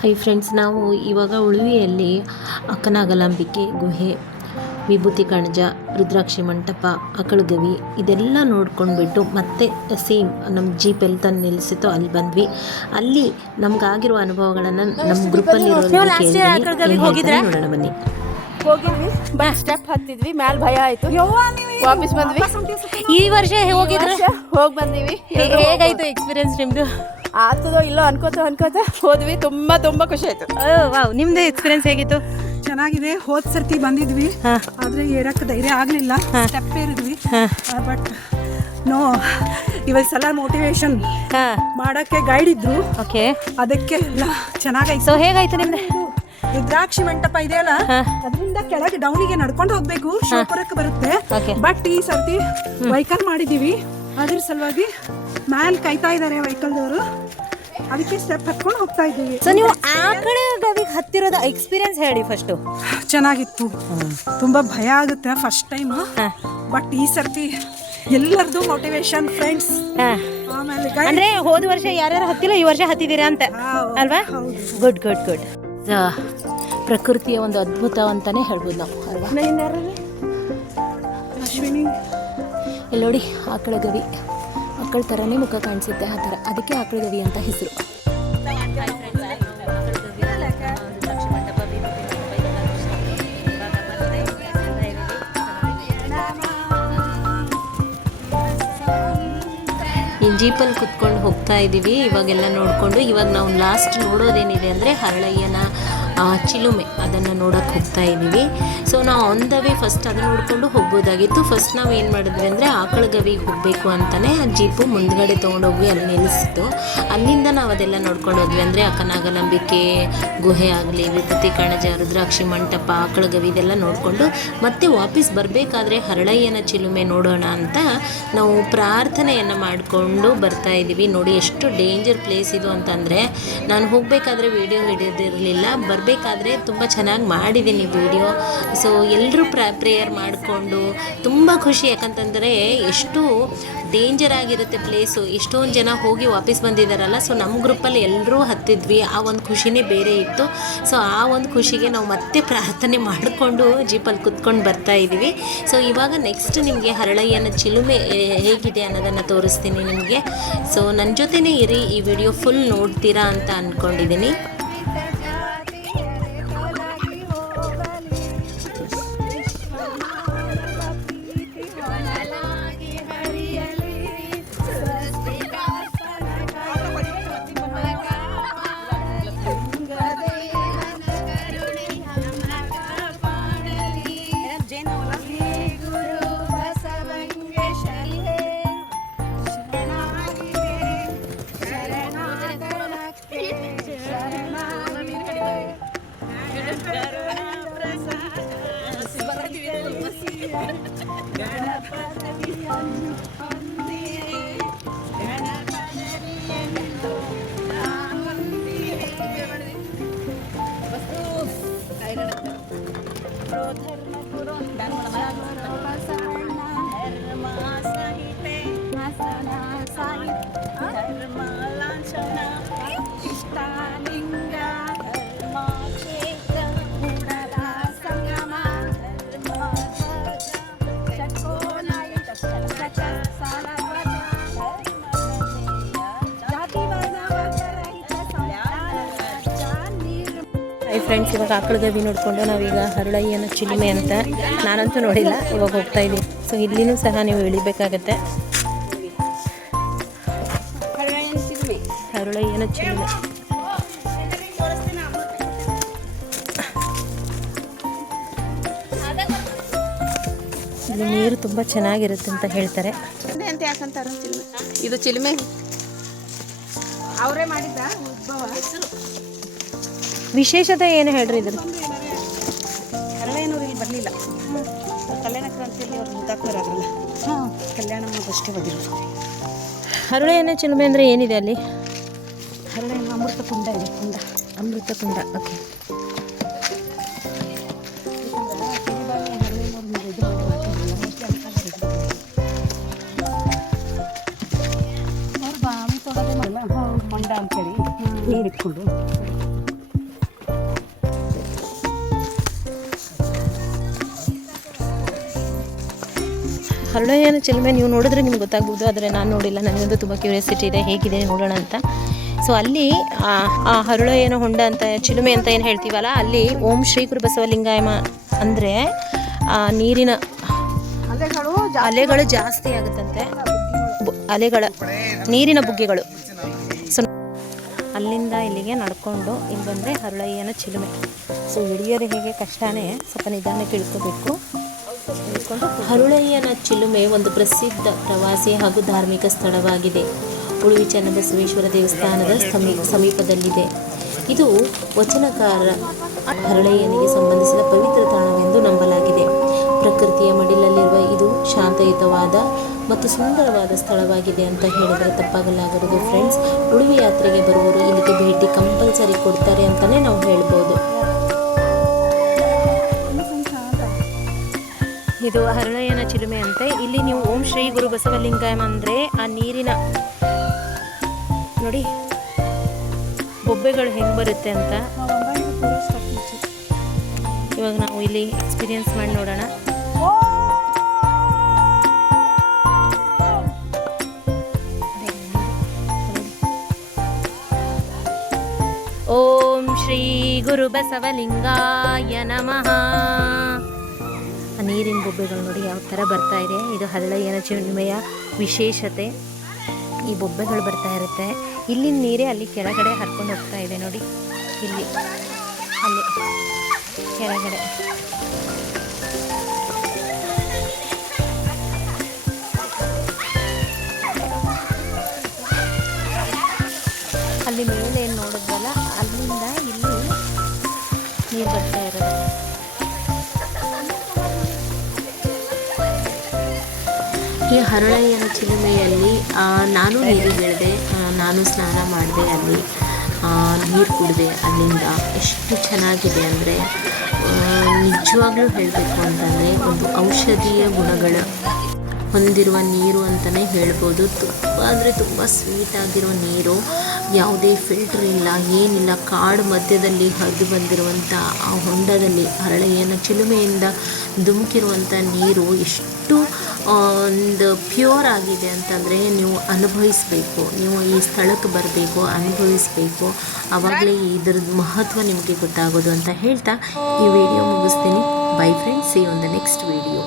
Hi friends, ನಾವು ಇವಾಗ ಉಳುವಿಯಲ್ಲಿ ಅಕ್ಕನಾಗಲಾಂಬಿಕೆ ಗುಹೆ, ವಿಭೂತಿ ಕಣಜ, ರುದ್ರಾಕ್ಷಿ ಮಂಟಪ, ಅಕಳಗವಿ ಇದೆಲ್ಲ ನೋಡ್ಕೊಂಡ್ಬಿಟ್ಟು ಮತ್ತೆ ಸೇಮ್ ನಮ್ಮ ಜೀಪ್ ಎಲ್ಲಿ ತಂದು ನಿಲ್ಲಿಸಿತೋ ಅಲ್ಲಿ ಬಂದ್ವಿ. ಅಲ್ಲಿ ನಮ್ಗಾಗಿರೋ ಅನುಭವಗಳನ್ನು ನಮ್ಮ ಗ್ರೂಪಲ್ಲಿ ನೋಡೋಣ ಬನ್ನಿ. ಹೋಗಿದ್ವಿ, ಸ್ಟೆಪ್ ಹತ್ತಿದ್ವಿ, ಮ್ಯಾಲ್ ಭಯ ಆಯ್ತು, ವಾಪಸ್ ಬಂದ್ವಿ. ಈ ವರ್ಷ ಹೋಗಿದ್ರೆ ಹೋಗಿ ಬಂದೀವಿ. ಹೇಗಾಯ್ತು ಎಕ್ಸ್ಪೀರಿಯನ್ಸ್ ನಿಮ್ದು? ಆಗ್ತದೋ ಇಲ್ಲೋ ಅನ್ಕೋತ ಹೋದ್ವಿ. ತುಂಬಾ ಖುಷಿ ಆಯ್ತು. ವಾವ್, ನಿಮ್ದು ಎಕ್ಸ್ಪೀರಿಯನ್ಸ್ ಹೇಗಿತ್ತು? ಚೆನ್ನಾಗಿದೆ. ಹೋದ್ ಸರ್ತಿ ಬಂದಿದ್ವಿ, ಆದ್ರೆ ಏರಕ್ಕೆ ಧೈರ್ಯ ಆಗ್ಲಿಲ್ಲ, ಸ್ಟೆಪ್ ಏರಿದ್ವಿ. ಬಟ್ ನೋ, ಇವಾಗ ಸಲ ಮೋಟಿವೇಶನ್ ಮಾಡಕ್ಕೆ ಗೈಡ್ ಇದ್ರು. ಓಕೆ, ಅದಕ್ಕೆ ಎಲ್ಲ ಚೆನ್ನಾಗಾಯ್ತು. ಸೊ ಹೇಗಾಯ್ತು ನಿಮ್ದು? ರುದ್ರಾಕ್ಷಿ ಮಂಟಪ ಇದೆಯಲ್ಲ, ಅದರಿಂದ ಕೆಳಗೆ ಡೌನಿಗೆ ನಡ್ಕೊಂಡು ಹೋಗ್ಬೇಕು, ಶಿವಪುರಕ್ಕೆ ಬರುತ್ತೆ. ಬಟ್ ಈ ಸರ್ತಿ ವೆಹಿಕಲ್ ಮಾಡಿದೀವಿ, ಅದ್ರ ಸಲುವಾಗಿ ಮ್ಯಾಲ್ ಕಾಯ್ತಾ ಇದಾರೆ ವೆಹಿಕಲ್ದವರು, ಅದಕ್ಕೆ ಸ್ಟೆಪ್ ಹತ್ಕೊಂಡು ಹೋಗ್ತಾ ಇದ್ದೀವಿ. ಸೊ ನೀವು ಆ ಕಡೆ ಗವಿಗೆ ಹತ್ತಿರೋದ ಎಕ್ಸ್ಪೀರಿಯನ್ಸ್ ಹೇಳಿ ಫಸ್ಟ್. ಚೆನ್ನಾಗಿತ್ತು. ತುಂಬಾ ಭಯ ಆಗುತ್ತೆ ಫಸ್ಟ್ ಟೈಮ್, ಬಟ್ ಈ ಸರ್ತಿ ಎಲ್ಲರದು ಮೋಟಿವೇಶನ್ ಫ್ರೆಂಡ್ಸ್. ಆಮೇಲೆ ಅಂದ್ರೆ ಹೋದ ವರ್ಷ ಯಾರ್ಯಾರು ಹತ್ತಿಲ್ಲ, ಈ ವರ್ಷ ಹತ್ತಿದ್ದೀರಾ ಅಂತ ಅಲ್ವಾ? Good good good. ಪ್ರಕೃತಿಯ ಒಂದು ಅದ್ಭುತ ಅಂತಾನೆ ಹೇಳ್ಬೋದು ನಾವು ಅಲ್ವಾ? ಅಶ್ವಿನಿ ಇಲ್ಲಿ ನೋಡಿ, ಆಕಳ ಗವಿ, ಆಕಳ ಥರನೇ ಮುಖ ಕಾಣಿಸುತ್ತೆ ಆ ಥರ, ಅದಕ್ಕೆ ಆಕಳ ಗವಿ ಅಂತ ಹೆಸರು. ಈ ಜೀಪಲ್ಲಿ ಕುತ್ಕೊಂಡು ಹೋಗ್ತಾ ಇದ್ದೀವಿ ಇವಾಗೆಲ್ಲ ನೋಡಿಕೊಂಡು. ಇವಾಗ ನಾವು ಲಾಸ್ಟ್ ನೋಡೋದೇನಿದೆ ಅಂದರೆ ಹರಳಯ್ಯನ ಚಿಲುಮೆ, ಅದನ್ನು ನೋಡೋಕ್ಕೆ ಹೋಗ್ತಾ ಇದ್ದೀವಿ. ಸೊ ನಾವು ಆನ್ ದ ವೇ ಫಸ್ಟ್ ಅದನ್ನು ನೋಡಿಕೊಂಡು ಹೋಗ್ಬೋದಾಗಿತ್ತು. ಫಸ್ಟ್ ನಾವು ಏನು ಮಾಡಿದ್ವಿ ಅಂದರೆ ಆಕಳ ಗವಿಗೆ ಹೋಗಬೇಕು ಅಂತಲೇ ಆ ಜೀಪು ಮುಂದ್ಗಡೆ ತೊಗೊಂಡೋಗಿ ಅಲ್ಲಿ ನಿಲ್ಲಿಸಿತ್ತು. ಅಲ್ಲಿಂದ ನಾವು ಅದೆಲ್ಲ ನೋಡ್ಕೊಂಡು ಹೋದ್ವಿ. ಅಂದರೆ ಅಕ್ಕನಾಗಲಾಂಬಿಕೆ ಗುಹೆ ಆಗಲಿ, ವಿಭೂತಿ ಕಣಜ, ರುದ್ರಾಕ್ಷಿ ಮಂಟಪ, ಆಕಳ ಗವಿ ಇದೆಲ್ಲ ನೋಡಿಕೊಂಡು ಮತ್ತೆ ವಾಪಸ್ ಬರಬೇಕಾದ್ರೆ ಹರಳಯ್ಯನ ಚಿಲುಮೆ ನೋಡೋಣ ಅಂತ ನಾವು ಪ್ರಾರ್ಥನೆಯನ್ನು ಮಾಡಿಕೊಂಡು ಬರ್ತಾ ಇದ್ದೀವಿ. ನೋಡಿ ಎಷ್ಟು ಡೇಂಜರ್ ಪ್ಲೇಸ್ ಇದು ಅಂತಂದರೆ, ನಾನು ಹೋಗಬೇಕಾದ್ರೆ ವೀಡಿಯೋ ಹಿಡಿದಿರಲಿಲ್ಲ, ಬರಬೇಕಾದ್ರೆ ತುಂಬ ಚೆನ್ನಾಗಿ ಮಾಡಿದ್ದೀನಿ ವೀಡಿಯೋ. ಸೊ ಎಲ್ಲರೂ ಪ್ರೇಯರ್ ಮಾಡಿಕೊಂಡು ತುಂಬ ಖುಷಿ. ಯಾಕಂತಂದರೆ ಎಷ್ಟು ಡೇಂಜರ್ ಆಗಿರುತ್ತೆ ಪ್ಲೇಸು, ಎಷ್ಟೊಂದು ಜನ ಹೋಗಿ ವಾಪಸ್ ಬಂದಿದ್ದಾರಲ್ಲ. ಸೊ ನಮ್ಮ ಗ್ರೂಪಲ್ಲಿ ಎಲ್ಲರೂ ಹತ್ತಿದ್ವಿ, ಆ ಒಂದು ಖುಷಿನೇ ಬೇರೆ ಇತ್ತು. ಸೊ ಆ ಒಂದು ಖುಷಿಗೆ ನಾವು ಮತ್ತೆ ಪ್ರಾರ್ಥನೆ ಮಾಡಿಕೊಂಡು ಜೀಪಲ್ಲಿ ಕುತ್ಕೊಂಡು ಬರ್ತಾ ಇದ್ದೀವಿ. ಸೊ ಇವಾಗ ನೆಕ್ಸ್ಟ್ ನಿಮಗೆ ಹರಳಯ್ಯನ ಚಿಲುಮೆ ಹೇಗಿದೆ ಅನ್ನೋದನ್ನು ತೋರಿಸ್ತೀನಿ ನಿಮಗೆ. ಸೊ ನನ್ನ ಜೊತೆನೇ ಇರಿ, ಈ ವಿಡಿಯೋ ಫುಲ್ ನೋಡ್ತೀರಾ ಅಂತ ಅಂದ್ಕೊಂಡಿದ್ದೀನಿ. ಫ್ರೆಂಡ್ಸ್, ಇವಾಗ ಆಕಳ ಗವಿ ನೋಡಿಕೊಂಡು ನಾವೀಗ ಹರಳಯ್ಯನ ಚಿಲುಮೆ ಅಂತ, ನಾನಂತೂ ನೋಡಿಲ್ಲ, ಇವಾಗ ಹೋಗ್ತಾ ಇದ್ದೀನಿ. ಸೊ ಇಲ್ಲಿನೂ ಸಹ ನೀವು ಇಳಿಬೇಕಾಗತ್ತೆ. ಹರಳಯ್ಯನ ಚಿಲುಮೆ ಇಲ್ಲಿ ನೀರು ತುಂಬ ಚೆನ್ನಾಗಿರುತ್ತೆ ಅಂತ ಹೇಳ್ತಾರೆ. ಅಂತ ಯಾಕಂತಾರ ಇದು ಚಿಲುಮೆ ಅವರೇ ಮಾಡಿದ್ದ ಉದ್ಭವ. ವಿಶೇಷತೆ ಏನು ಹೇಳ್ರಿ ಇದ್ರ? ಹರಳಯ್ಯನವ್ರು ಇಲ್ಲಿ ಬರಲಿಲ್ಲ, ಕಲ್ಯಾಣ ಕ್ರಾಂತಿಯಲ್ಲಿ ಅವ್ರು ಹುತಾತ್ಮರಾದ್ರಲ್ಲ, ಕಲ್ಯಾಣ ಅಷ್ಟೇ ಬಂದಿರೋದು. ಹರಳಯ್ಯನ ಚಿಲುಮೆ ಅಂದರೆ ಏನಿದೆ ಅಲ್ಲಿ? ಹರಳಯ್ಯನ ಅಮೃತ ಕುಂಡ ಇದೆ, ಕುಂಡ, ಅಮೃತ ಕುಂಡ. ಓಕೆ. ಅವ್ರು ಬಾವಿ ತೊಡೋದೇ ಮಾಡಲ್ಲ, ಹೊಂಡ ಅಂತೇಳಿ ನೀರು ಇಟ್ಕೊಂಡು ಹರಳೆಯನ ಚಿಲುಮೆ ನೀವು ನೋಡಿದ್ರೆ ನಿಮ್ಗೆ ಗೊತ್ತಾಗ್ಬೋದು, ಆದರೆ ನಾನು ನೋಡಿಲ್ಲ. ನನಗಂತೂ ತುಂಬ ಕ್ಯೂರಿಯಾಸಿಟಿ ಇದೆ, ಹೇಗಿದೆ ನೋಡೋಣ ಅಂತ. ಸೊ ಅಲ್ಲಿ ಆ ಹರಳೆಯನ ಹೊಂಡ ಅಂತ ಚಿಲುಮೆ ಅಂತ ಏನು ಹೇಳ್ತೀವಲ್ಲ, ಅಲ್ಲಿ ಓಂ ಶ್ರೀ ಗುರು ಬಸವಲಿಂಗಾಯಮ ಅಂದರೆ ನೀರಿನ ಅಲೆಗಳು ಜಾಸ್ತಿ ಆಗುತ್ತಂತೆ, ನೀರಿನ ಬುಗ್ಗೆಗಳು. ಸೊ ಅಲ್ಲಿಂದ ಇಲ್ಲಿಗೆ ನಡ್ಕೊಂಡು ಇಲ್ಲಿ ಬಂದರೆ ಹರಳಯ್ಯನ ಚಿಲುಮೆ. ಸೊ ಇಳಿಯೋದು ಹೇಗೆ ಕಷ್ಟನೇ, ಸ್ವಲ್ಪ ನಿಧಾನಕ್ಕೆ ಇಳ್ಕೋಬೇಕು. ಹರಳಯ್ಯನ ಚಿಲುಮೆ ಒಂದು ಪ್ರಸಿದ್ಧ ಪ್ರವಾಸಿ ಹಾಗೂ ಧಾರ್ಮಿಕ ಸ್ಥಳವಾಗಿದೆ. ಉಳುವಿ ಚನ್ನಬಸವೇಶ್ವರ ದೇವಸ್ಥಾನದ ಸಮೀಪದಲ್ಲಿದೆ. ಇದು ವಚನಕಾರ ಹರಳಯ್ಯನಿಗೆ ಸಂಬಂಧಿಸಿದ ಪವಿತ್ರ ತಾಣವೆಂದು ನಂಬಲಾಗಿದೆ. ಪ್ರಕೃತಿಯ ಮಡಿಲಲ್ಲಿರುವ ಇದು ಶಾಂತಯುತವಾದ ಮತ್ತು ಸುಂದರವಾದ ಸ್ಥಳವಾಗಿದೆ ಅಂತ ಹೇಳಿದರೆ ತಪ್ಪಾಗಲಾಗದು ಫ್ರೆಂಡ್ಸ್. ಉಳುವಿ ಯಾತ್ರೆಗೆ ಬರುವವರು ಇಲ್ಲಿಗೆ ಭೇಟಿ ಕಂಪಲ್ಸರಿ ಕೊಡ್ತಾರೆ ಅಂತಲೇ ನಾವು ಹೇಳ್ಬೋದು. ಇದು ಹರಳಯ್ಯನ ಚಿಲುಮೆ ಅಂತೆ. ಇಲ್ಲಿ ನೀವು ಓಂ ಶ್ರೀ ಗುರು ಬಸವಲಿಂಗಾಯಮ ಅಂದರೆ ಆ ನೀರಿನ ನೋಡಿ ಬೊಬ್ಬೆಗಳು ಹೆಂಗೆ ಬರುತ್ತೆ ಅಂತ ಇವಾಗ ನಾವು ಇಲ್ಲಿ ಎಕ್ಸ್ಪೀರಿಯನ್ಸ್ ಮಾಡಿ ನೋಡೋಣ. ಓಂ ಶ್ರೀ ಗುರು ಬಸವಲಿಂಗಾಯ ನಮಃ. ಆ ನೀರಿನ ಬೊಬ್ಬೆಗಳು ನೋಡಿ ಯಾವ ಥರ ಬರ್ತಾ ಇದೆ. ಇದು ಹರಳಯ್ಯನ ಚಿಲುಮೆಯ ವಿಶೇಷತೆ. ಈ ಬೊಬ್ಬೆಗಳು ಬರ್ತಾ ಇರುತ್ತೆ. ಇಲ್ಲಿನ ನೀರೇ ಅಲ್ಲಿ ಕೆಳಗಡೆ ಹರ್ಕೊಂಡು ಹೋಗ್ತಾ ಇದೆ ನೋಡಿ. ಇಲ್ಲಿ ಅಲ್ಲಿ ಕೆಳಗಡೆ ಅಲ್ಲಿ ಮೇಲೆ ಏನು ನೋಡಿದ್ವಲ್ಲ ಅಲ್ಲಿಂದ ಇಲ್ಲಿ ನೀರು ಬರ್ತಾ ಇರೋದು. ಈ ಹರಳಯ್ಯನ ಚಿಲುಮೆಯಲ್ಲಿ ನಾನು ನೀರಿಗಿಳಿದೆ, ನಾನು ಸ್ನಾನ ಮಾಡಿದೆ, ಅಲ್ಲಿ ನೀರು ಕುಡಿದೆ. ಅಲ್ಲಿಂದ ಎಷ್ಟು ಚೆನ್ನಾಗಿದೆ ಅಂದರೆ ನಿಜವಾಗ್ಲೂ ಹೇಳಬೇಕು ಅಂತಂದರೆ ಒಂದು ಔಷಧೀಯ ಗುಣಗಳು ಹೊಂದಿರುವ ನೀರು ಅಂತಲೇ ಹೇಳ್ಬೋದು. ತುಂಬ ಅಂದರೆ ತುಂಬ ಸ್ವೀಟಾಗಿರೋ ನೀರು, ಯಾವುದೇ ಫಿಲ್ಟ್ರ್ ಇಲ್ಲ, ಏನಿಲ್ಲ. ಕಾಡು ಮಧ್ಯದಲ್ಲಿ ಹರಿದು ಬಂದಿರುವಂಥ ಆ ಹೊಂಡದಲ್ಲಿ ಹರಳಯ್ಯನ ಚಿಲುಮೆಯಿಂದ ಧುಮುಕಿರುವಂಥ ನೀರು ಎಷ್ಟು ಒಂದು ಪ್ಯೂರ್ ಆಗಿದೆ ಅಂತಂದರೆ ನೀವು ಅನುಭವಿಸಬೇಕು. ನೀವು ಈ ಸ್ಥಳಕ್ಕೆ ಬರಬೇಕು, ಅನುಭವಿಸಬೇಕು. ಆವಾಗಲೇ ಇದ್ರದ್ದು ಮಹತ್ವ ನಿಮಗೆ ಗೊತ್ತಾಗೋದು ಅಂತ ಹೇಳ್ತಾ ಈ ವಿಡಿಯೋ ಮುಗಿಸ್ತೀನಿ. By friends, C on the next video.